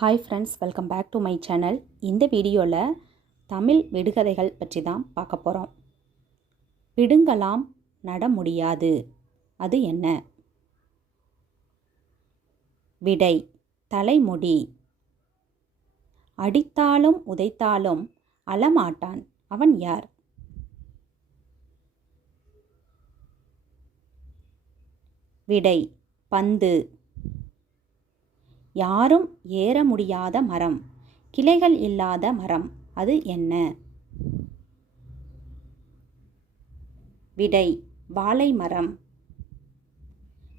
Hi friends welcome back to my channel இந்த வீடியோவில் தமிழ் விடுகதைகள் பற்றி தான் பார்க்க போகிறோம் பிடுங்கலாம் நட முடியாது. அது என்ன? விடை தலைமுடி. அடித்தாலும் உதைத்தாலும் அலமாட்டான். அவன் யார்? விடை பந்து. யாரும் ஏற முடியாத மரம். கிளைகள் இல்லாத மரம். அது என்ன? விடை வாழை மரம்.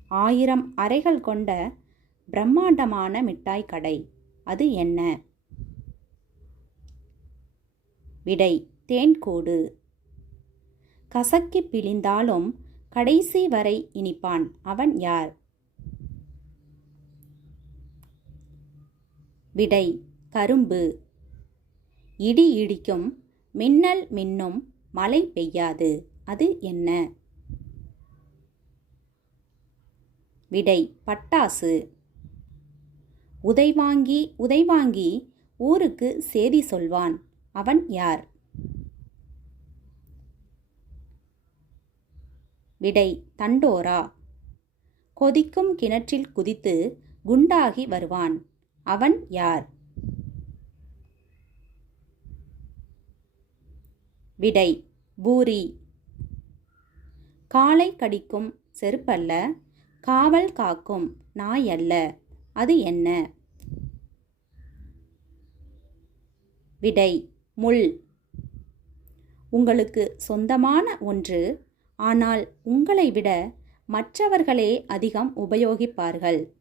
ஆயிரம் அறைகள் கொண்ட பிரம்மாண்டமான மிட்டாய் கடை. அது என்ன? விடை தேன்கூடு. கசக்கி பிழிந்தாலும் கடைசி வரை இனிப்பான். அவன் யார்? விடை கரும்பு. இடி இடிக்கும் மின்னல் மின்னும் மழை பெய்யாது. அது என்ன? விடை பட்டாசு. உதைவாங்கி உதைவாங்கி ஊருக்கு சேதி சொல்வான். அவன் யார்? விடை தண்டோரா. கொதிக்கும் கிணற்றில் குதித்து குண்டாகி வருவான். அவன் யார்? விடை பூரி. காலை கடிக்கும் செருப்பல்ல காவல் காக்கும் நாய் அல்ல அது என்ன? விடை முள். உங்களுக்கு சொந்தமான ஒன்று ஆனால் உங்களை விட மற்றவர்களே அதிகம் உபயோகிப்பார்கள்.